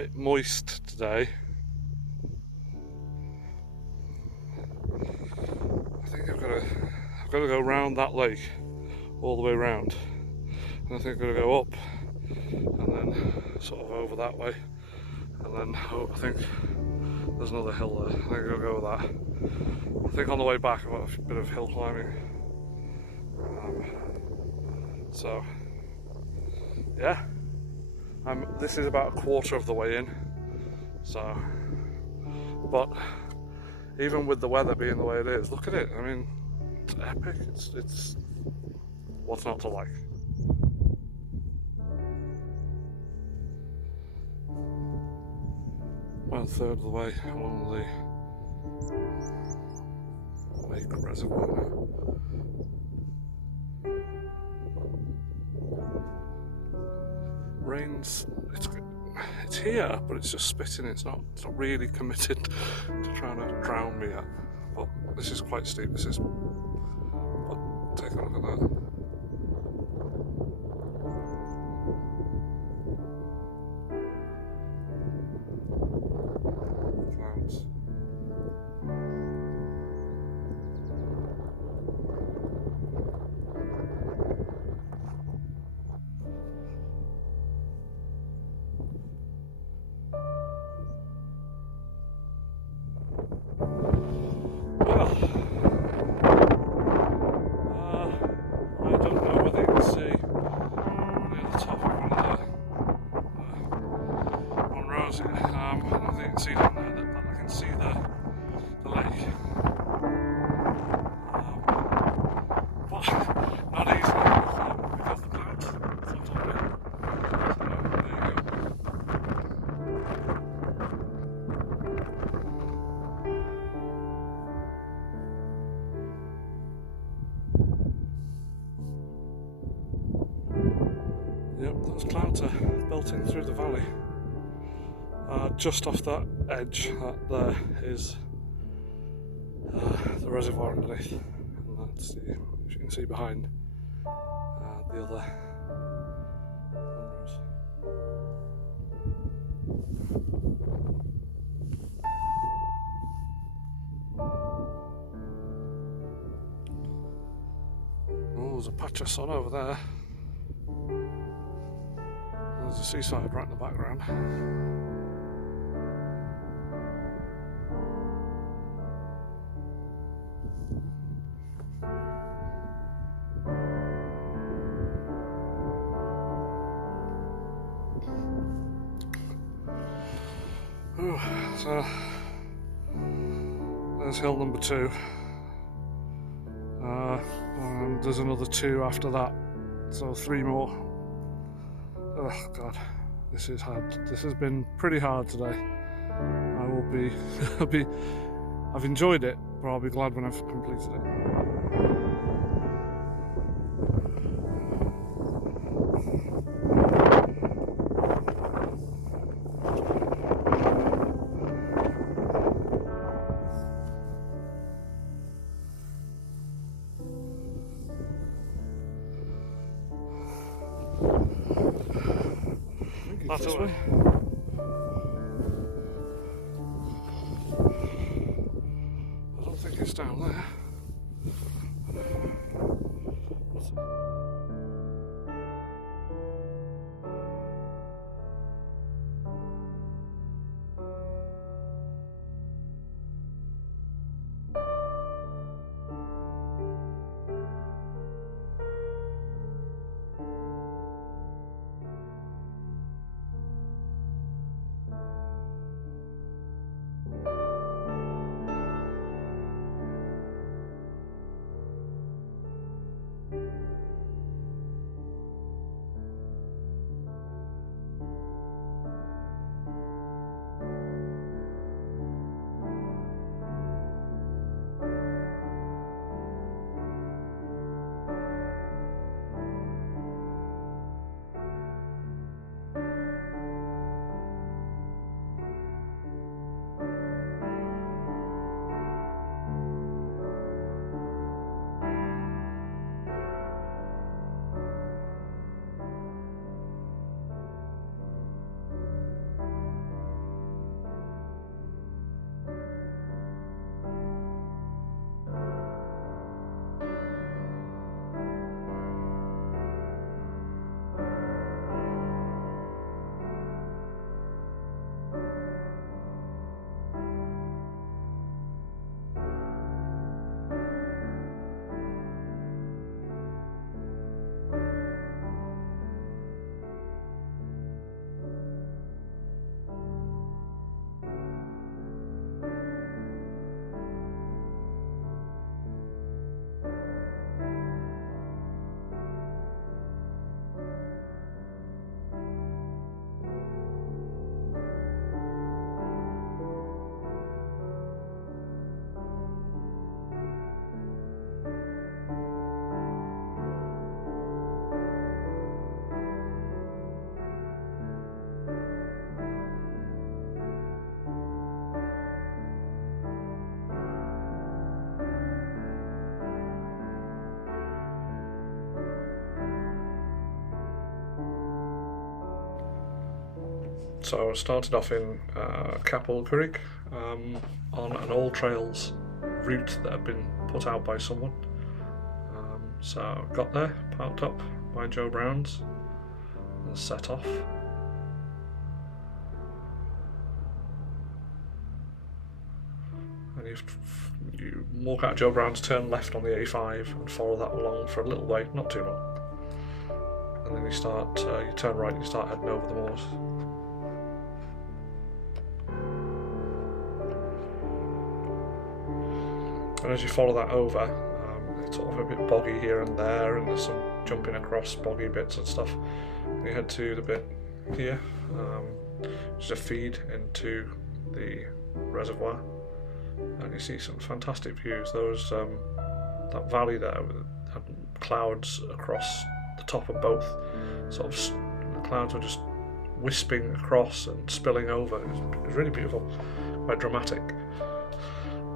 bit moist today. I think I've got to go round that lake all the way round, and I think I've got to go up and then sort of over that way, and then I think there's another hill there. I think I'll go with that. I think on the way back I've got a bit of hill climbing. So yeah, this is about a quarter of the way in. So, but even with the weather being the way it is, look at it. I mean, it's epic. It's what's not to like. About a third of the way along the lake reservoir now. Rain's it's here, but it's just spitting. It's not really committed to trying to drown me yet. But this is quite steep. But take a look at that. Clouds. Yep, those clouds are belting through the valley. Just off that edge, that there is the reservoir underneath, and that's as you can see behind the other rows. Oh, there's a patch of sun over there. There's a seaside right in the background. So there's hill number 2, and there's another 2 after that, so 3 more. Oh god, this is hard. This has been pretty hard today. I will be, I've enjoyed it, but I'll be glad when I've completed it. That's this way. I don't think it's down there. So I started off in Capel, Curig, on an all trails route that had been put out by someone. So I got there, parked up by Joe Brown's, and set off. And you walk out of Joe Brown's, turn left on the A5 and follow that along for a little way, not too long. And then you turn right and you start heading over the moors. And as you follow that over, it's sort of a bit boggy here and there, and there's some jumping across boggy bits and stuff. And you head to the bit here, which is a feed into the reservoir, and you see some fantastic views. Those that valley there had clouds across the top of both. Sort of the clouds were just wisping across and spilling over. It was really beautiful, quite dramatic.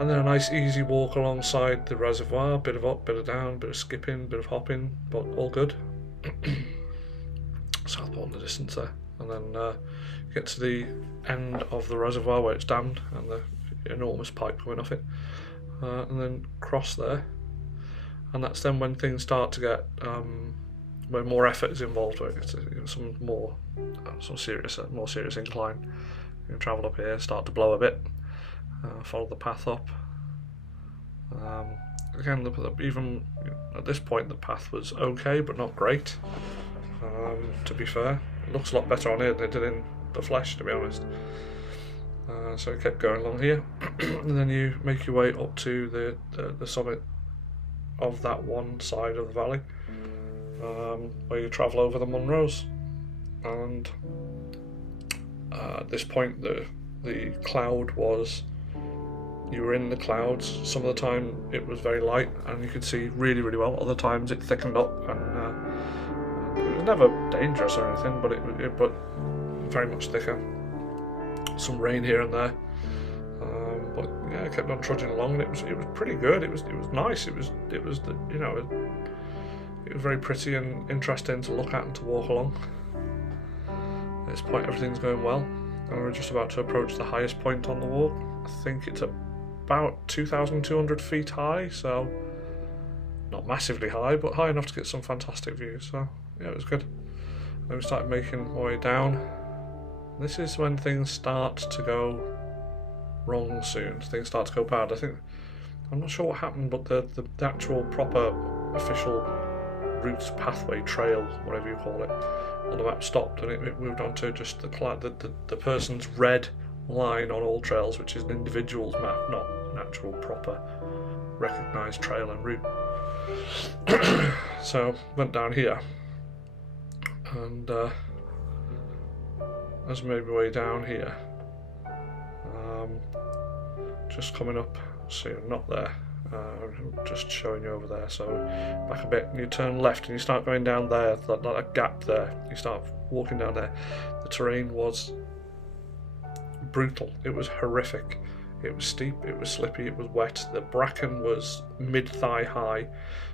And then a nice easy walk alongside the reservoir, bit of up, bit of down, bit of skipping, bit of hopping, but all good. Southport in the distance there. And then you get to the end of the reservoir where it's dammed and the enormous pipe coming off it. And then cross there. And that's then when things start to get, when more effort is involved, where it's some more serious incline. You can travel up here, start to blow a bit. Follow the path up. Again, even at this point, the path was okay, but not great. To be fair, it looks a lot better on here than it did in the flesh, to be honest. So I kept going along here, and then you make your way up to the summit of that one side of the valley, where you travel over the Munros. And at this point, the cloud was. You were in the clouds. Some of the time it was very light and you could see really, really well. Other times it thickened up, and it was never dangerous or anything, but very much thicker. Some rain here and there, but yeah, I kept on trudging along, and it was pretty good. It was nice. It was very pretty and interesting to look at and to walk along. At this point, everything's going well, and we're just about to approach the highest point on the walk. I think it's about 2,200 feet high, so not massively high, but high enough to get some fantastic views. So yeah, it was good. Then we started making our way down. This is when things start to go wrong soon. Things start to go bad. I'm not sure what happened, but the actual proper official route, pathway, trail, whatever you call it, on the map stopped, and it moved on to just the person's red line on all trails, which is an individual's map, not an actual proper recognised trail and route. So went down here, and as I made my way down here, just coming up, so you're not there, just showing you over there, so back a bit and you turn left and you start going down there, that a gap there, you start walking down there. The terrain was brutal, it was horrific, it was steep, it was slippy, it was wet, the bracken was mid-thigh high,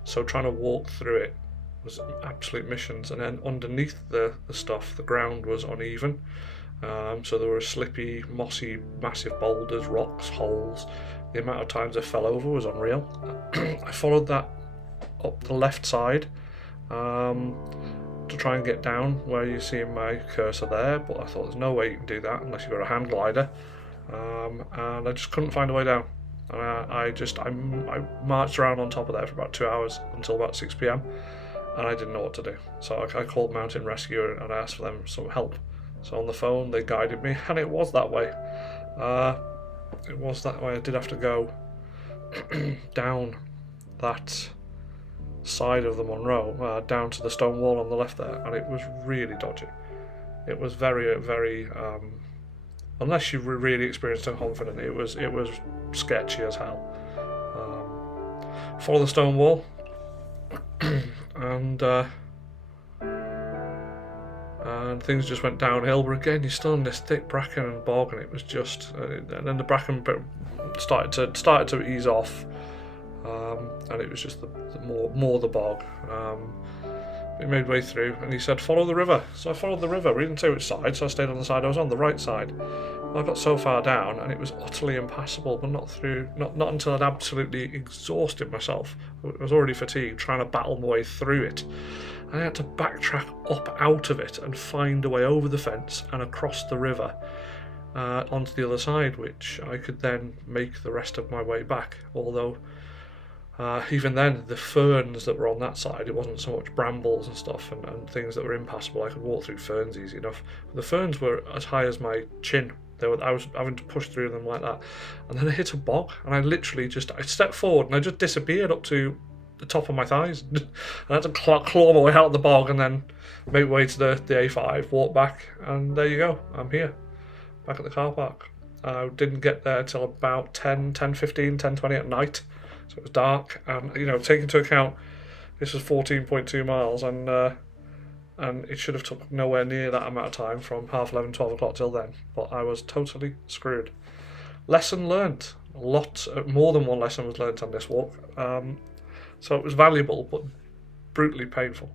so trying to walk through it was absolute missions. And then underneath the stuff, the ground was uneven, so there were slippy, mossy, massive boulders, rocks, holes. The amount of times I fell over was unreal. I followed that up the left side to try and get down where you see my cursor there, but I thought there's no way you can do that unless you've got a hand glider, and I just couldn't find a way down. And I marched around on top of there for about 2 hours until about 6 p.m. and I didn't know what to do. So I called Mountain Rescue and I asked for them some help. So on the phone they guided me, and it was that way. It was that way. I did have to go down that side of the Munro, down to the stone wall on the left there, and it was really dodgy. It was very, very, unless you were really experienced and confident, it was sketchy as hell. Follow the stone wall, and things just went downhill. But again, you're still in this thick bracken and bog, and it was just, and then the bracken started to ease off, and it was just more the bog. We made way through, and he said, follow the river. So I followed the river. We didn't say which side, so I stayed on the side. I was on the right side. Well, I got so far down, and it was utterly impassable, but not until I'd absolutely exhausted myself. I was already fatigued, trying to battle my way through it. And I had to backtrack up out of it and find a way over the fence and across the river onto the other side, which I could then make the rest of my way back. Although even then, the ferns that were on that side, it wasn't so much brambles and stuff and things that were impassable. I could walk through ferns easy enough. The ferns were as high as my chin. I was having to push through them like that. And then I hit a bog, and I stepped forward and I just disappeared up to the top of my thighs. I had to claw my way out of the bog and then make my way to the A5, walk back, and there you go. I'm here, back at the car park. I didn't get there till about 10:15, 10:20 at night. So it was dark, and taking into account this was 14.2 miles, and it should have took nowhere near that amount of time from 11:30, 12 o'clock till then. But I was totally screwed. Lesson learnt. More than one lesson was learnt on this walk. So it was valuable, but brutally painful.